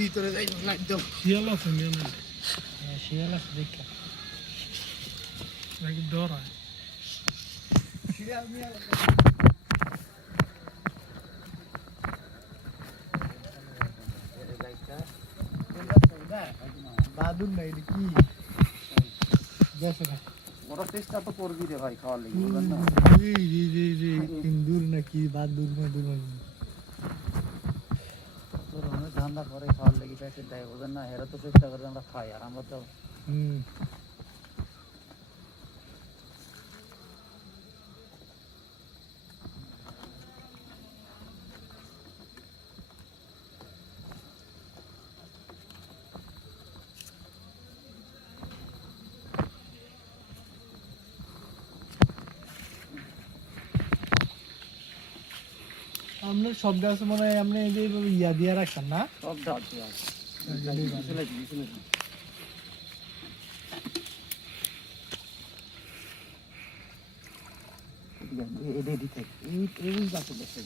ভিতরে যাই না একদম শিয়াল আছে মেয়ে না শিয়াল আছে দেখা নাকি ডর হয় শিয়াল মিয়াল বাদুর না এটা কি দেখো না ওরা চেষ্টা তো করবি রে ভাই খাওয়ার লেগে বুঝলেন না জি ইন্দুর নাকি বাদুর মাদুর তোর অনেক ধান্দা করে খাওয়ার লেগে প্যাকেট দেয় বুঝলেন না এরা তো চেষ্টা করে আমরা খাই আর আমরা তো আপনার সব গাছ মনে হয় আপনি এই যে ইয়া দিয়ে রাখছেন না সব ডাল দিয়ে আছে এই গাছে দেখে